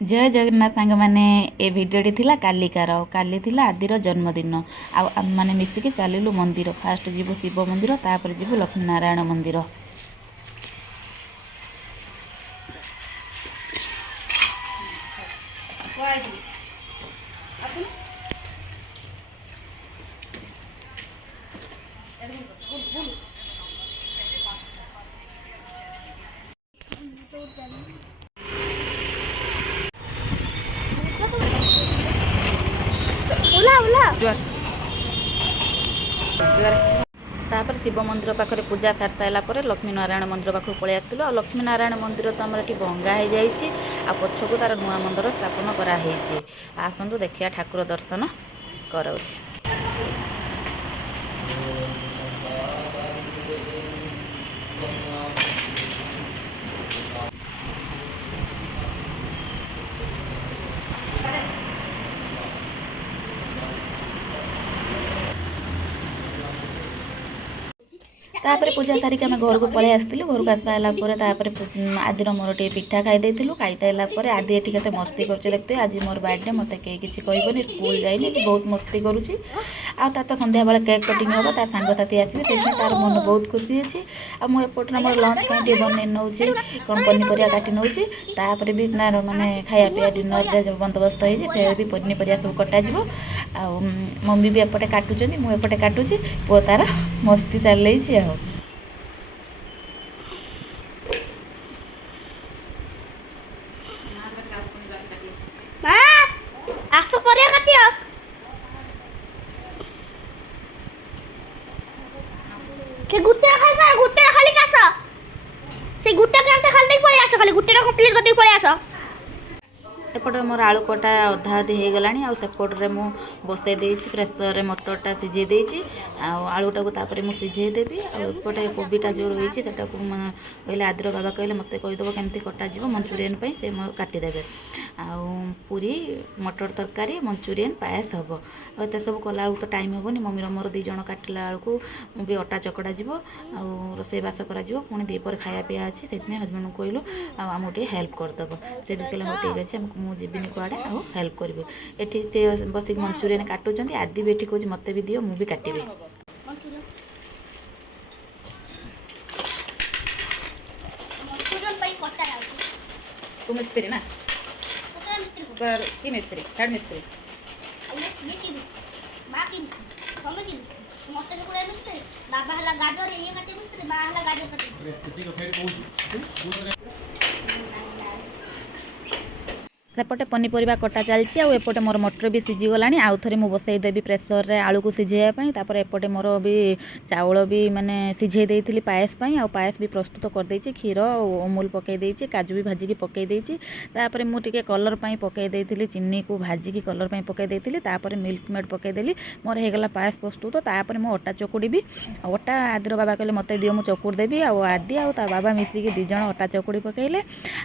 जय जगन्नाथ सांग मैंने ए भिडटी थिला कालिकार काली थिला आदिर जन्मदिन आम मैंने मिसिकी चलू मंदिर फास्ट जीवु शिव मंदिर तापर जीवु लक्ष्मी नारायण मंदिर। तापर शिव मंदिर पाखे पूजा सारी सारापर लक्ष्मी नारायण मंदिर पाखक पलि आसलु। आ लक्ष्मी नारायण मंदिर तो आमर ये भंगा हो जाइए आ पछकू तार नुआ मंदिर स्थापन कराई। आसतु देखिया ठाकुर दर्शन कराऊँ। तापर पूजा सारिक आम घर को पलि आसलु। घर को आसारापर आदिर मोर टे पिठा खाई खाई सारापर आदि ये के मस्ती कर देखते आज मोर बर्थडे मत कहीं किसी कहबनी स्कूल जाइनी बहुत मस्ती करुच्ची। तार तो संध्या बेले केक कटिंग हम तार सांगसाथी आसवे से तार मन बहुत खुशी अच्छी। आमुपटे मोर लंच पे बन नौ कौन पनीपरिया काटी नौ तापर भी तार मानने खाया पीया डिनर बंदोबस्त हो भी पनीपरिया सब कटाज। आ मम्मी भी एपटे काटुच्च मुझे काटुची पु तार मस्ती चल। आसो परिया काटिया के गुट्टे खाइ सा गुट्टे खाली कासा से गुट्टे कांटे खाली देख पळी आसो खाली गुट्टे कंप्लीट कर देख पळी आसो। एपटे मोर आलू कटा अधा अधी हो गलानी सेपटे मु बसई देछि प्रेसर मटरटा सिझे देछि आलूटा को तापर मु सिझे देबी। एपटे कोबीटा जो रही है कहले आदिर बाबा कहले मत कहीदेव केमती कटा जीव मंचूरियन पे से मोर काटिदेवे। पूरी मटर तरकारी मंचूरियन पायस हम एत सब कला तो टाइम हेनी मम्मी मोर दी जन काटिला बेलू भी अटा चकड़ा जीव रोसई बास कर पुणी दीपर खाया पीया अच्छी से हजबैंड को कहलु आमको टे हेल्प करदेव से भी कहला हाँ ठीक अच्छे मुझे जीविनी कुआड़े आ हेल्प करी एठी से बसिक मंचूरियन काटुंट आदि भी ये कहे मत भी दियो मुझे काटि। तू मिस्त्री ना कि मिस्त्री थर्ड मिस्त्री ये की बाकी समझ की मस्त गुड़े मिस्त्री बाबा हला गाजर ये काटे मिस्त्री बा हला गाजर काटे सेपटे पनीपरिया कटा चलती एपटे मोर मटर भी सीझीगला आउ थे मुझे बसईदेवी प्रेसर रे आलू को सीझाई तापर एपटे मोर भी चाउल भी माने सीझे देती पायस आ पायस भी प्रस्तुत करदे क्षीर अमूल पकई काजू भी भाजिकी पकई तापर मुझे कलर पकई चीनी को भाजिकी कलर पकई तापर मिल्क मेड पकईदेली मोर होगला पायस प्रस्तुत। तापर मु अटा चकुड़ी अटा आदिर बाबा कहले मत दियो मुझे चकुड़ देवी आदि आ बाबा मिसिकी दिज अटा चकुड़ी पकईले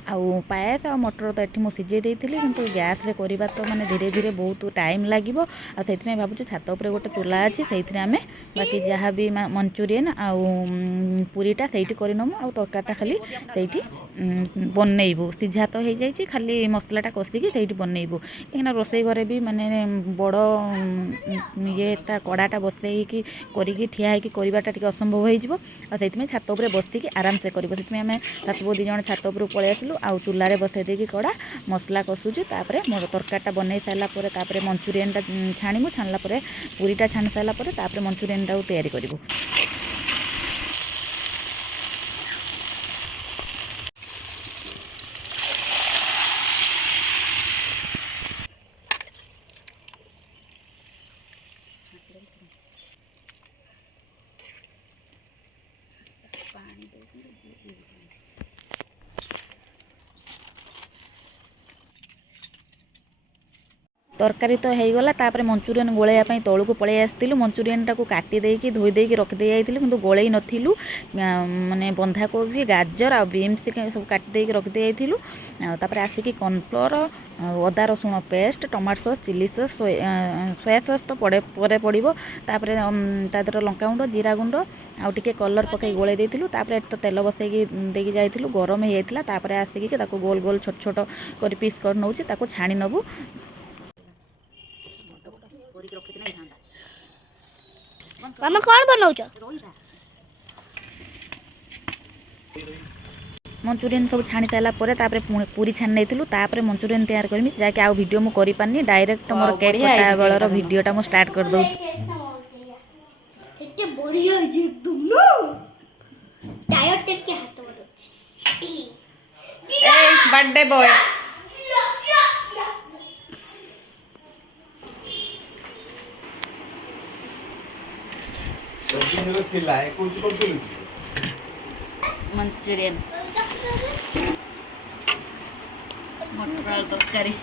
आउ पायस आ मटर तो ये मुझे सीझे किंतु गैस रे करवा तो माने धीरे धीरे बहुत टाइम लगे से भावुँ छात उपर गोटे चूल्हा अच्छी से आम बाकी जहाँ भी मंचूरियन आउ पूरीटा से करनमु आ तरकारीटा खाली से बनइबू सीझा तो हो जाए खाली मसलाटा कषिकी से बनइबू कहीं रोसई घरे भी माने बड़ येटा कड़ाटा बसईकी करी ठिया होगी करवाटा टी असंभव हो छात उपर बसिकी आराम से कर आम सासु दिज छात उपर पलि आसलु आ चूल्हा बसई देकी कड़ा मसला कषुची तापर मोर तरकारीटा बनई सारापर तापर मंचूरियनटा छाणीमु छाणला पूरीटा छाणी सारापर तापर मंचूरियनटा तैयारी करूँ। ତରକାରୀ ତ ହେଇଗଲା। ତାପରେ ମଞ୍ଚୁରିଆନ୍ ଗୋଳେଇବା ପାଇଁ ତଳକୁ ପଳେଇ ଆସିଥିଲୁ। ମଞ୍ଚୁରିଆନ୍ଟାକୁ କାଟି ଦେଇକି ଧୋଇ ଦେଇକି ରଖିଦେଇ ଯାଇଥିଲୁ, କିନ୍ତୁ ଗୋଳେଇ ନଥିଲୁ। ମାନେ ବନ୍ଧାକୋବି, ଗାଜର ଆଉ ବିନ୍ସ ସବୁ କାଟି ଦେଇକି ରଖିଦେଇ ଯାଇଥିଲୁ। ଆଉ ତାପରେ ଆସିକି କର୍ଣ୍ଣଫ୍ଲୋର, ଅଦା ରସୁଣ paste, tomato sauce, chilli sauce, soya sauce ତ ପରେ ପଡ଼ିବ। ତାପରେ ତା ଦେହରେ ଲଙ୍କାଗୁଣ୍ଡ, ଜିରା ଗୁଣ୍ଡ ଆଉ ଟିକେ କଲର୍ ପକେଇ ଗୋଳେଇ ଦେଇଥିଲୁ। ତାପରେ ତ ତେଲ ବସେଇକି ଦେଇକି ଯାଇଥିଲୁ, ଗରମ ହେଇଯାଇଥିଲା। ତାପରେ ଆସିକି ତାକୁ ଗୋଲ ଗୋଲ ଛୋଟ ଛୋଟ କରି ପିସ୍ କରି ନେଉଛି, ତାକୁ ଛାଣି ନେବୁ। ମାମା କଣ ବନଉଛ? ମଞ୍ଚୁରିଆନ୍ ସବୁ ଛାଣି ସାରିଲା ପରେ ତାପରେ ପୁରୀ ଛାଣି ନେଇଥିଲୁ। ତାପରେ ମଞ୍ଚୁରିଆନ୍ ତିଆରି କରିମି, ଯାହାକି ଆଉ ଭିଡ଼ିଓ ମୁଁ କରିପାରିନି। ଡାଇରେକ୍ଟ ମୋର କେକ୍ କଟା ବେଳର ଭିଡ଼ିଓଟା ମୁଁ ଷ୍ଟାର୍ଟ କରିଦେଉଛି। କେତେ ବଢିଆ ହେଇଛି ତୁମ ଟାୟର ଟେ ହାତ ବଢଉଛି। ଏ बर्थडे बॉय मंचूरियन मटर आलू तरकारी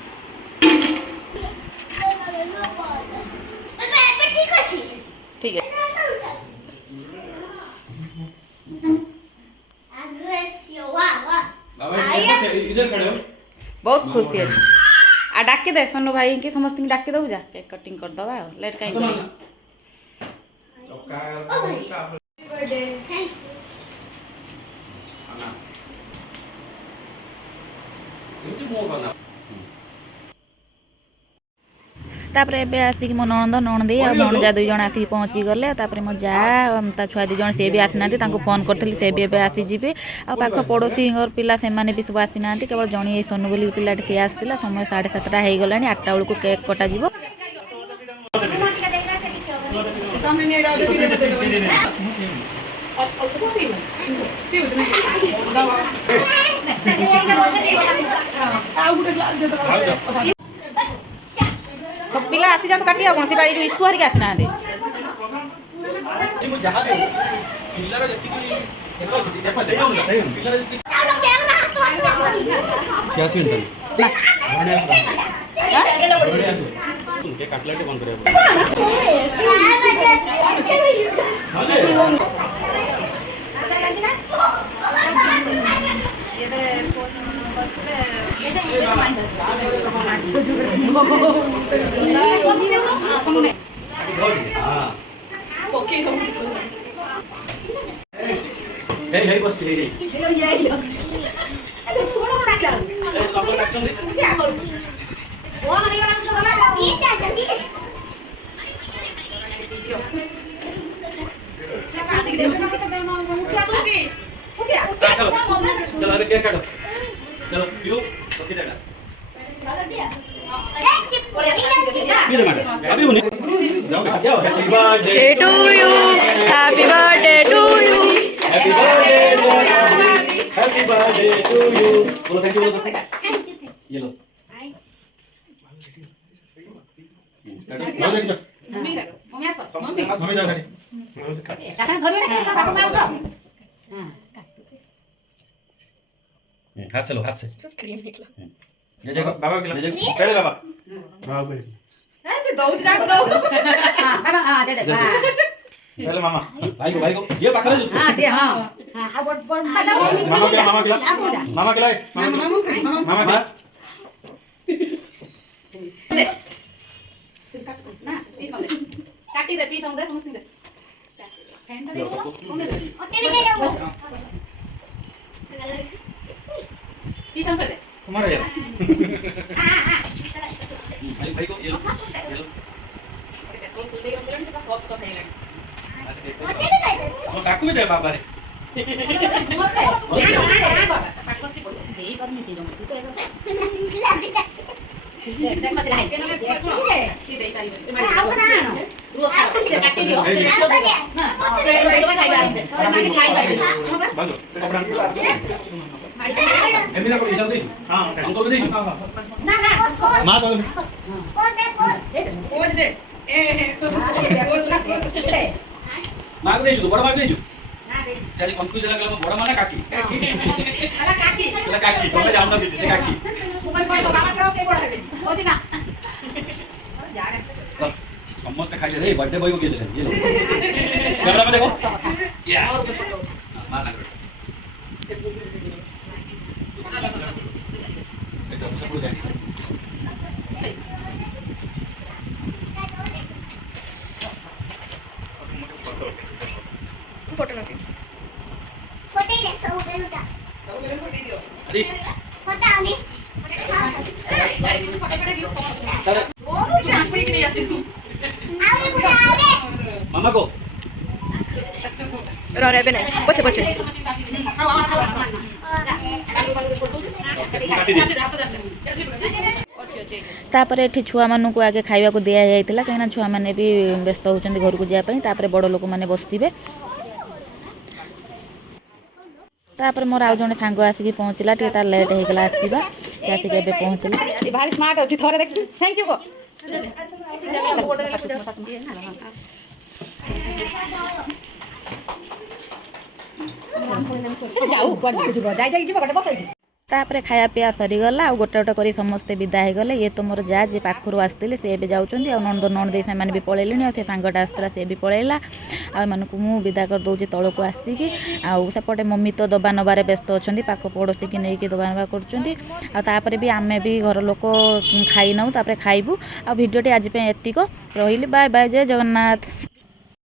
ठीक है बहुत खुशी है आ डाकी दे सोनू भाई के समस्त डाकी दऊ जा केक कटिंग कर दवा लेट काई करी तापर एबे आसिक मो नणंद नणंदी आ भणजा दुई जण आसिक पहुँची गले। तापर मो जा ता छुआ दुई जण से भी आसी नांती, तांको फोन करथली से भी एबे आसी जिबे। आ पाख पड़ोसी घर पिला से माने भी सब आसी नांती, केवल जणी ए सोनू बोली पिलाटी से आस्तिला। समय 7:30 हे गलानी, 8टा बेलू केक कटा जिवो। सब पिला आसी जात काटी आ कोन से बाई इसको हरि आसी ना दे ମୁଁ ଯାହା ଦେଉ ପିଲାର ଯେତିକି ପିଲାର ଯେତିକି ସିଆସି के काटलाटे बंद करे हे बस चलो अरे केक काटो चलो पियो ओके दादा to you happy birthday to you happy birthday to you बोलो थैंक यू ये लो हाथ से लो हाथ से ये जगह बाबा के लिए पहले बाबा बाबा पे पहले मामा भाई को ये पकड़ लो उसको हां जी हां मामा के मामा दे ना काटी दे पीस दे समझ दे फैंटा दे कोने दे ओते भी दे दो पीस दे तुम्हारा यार भाई को ये लो तो दे अंदर से सब सब है ओते भी दे हम काकू भी दे बाबा रे मार दे जो बड़ा मार दे जो चली कंफ्यूज लगा बड़ा माना काकी काकी तुम्हें जानना भी से काकी मोबाइल पर बाबा के बड़ा है होती ना ସମସ୍ତେ ଖାଇଲେ ରେ बर्थडे बॉय को किए देले ये लो कैमरा में देखो या मां सागर बेटा सब पूरा जाएंगे फोटो नथी ફોટે રે સૌ પેલું તા अरे ફોટા આની चल આવરે પૂરા આવરે मामा को रे बेने पछे पछे तापर एठी छुआ मानू को आगे खाइबा को दिया जायतिला कहिना छुआ माने भी व्यस्त होचंदी घर को जिया पई तापर बड़ लोक माने बसतिबे तापर मोर आउ जने सांग आसिकी पहुँचला टे तार लेट हे गला आसीबा आसिके एबे पहुँचला भारी स्मार्ट अछि थोरे देख थैंक यू को जाऊ कोड जिबो जाई जाई जिबो गटे बसै तापर खाया पिया सरीगला आ गोटे गोटे करी समस्ते विदा होगले ये तो मोर जा जे पाखर आसते से भी जाऊँच नंद नंद से भी पलैले से सांगटा आसला से भी पलैला आनक मु विदा कर दूसरी तौक को आसिकी आउपटे मम्मी तो दबा नबार व्यस्त अच्छा पाख पड़ोसी की नहीं दबा नबा कर भी आमे भी घर लोक खाई नौ तापर खाइबू आ भिडियोटी आज एतिक रही बाय बाय जय जगन्नाथ।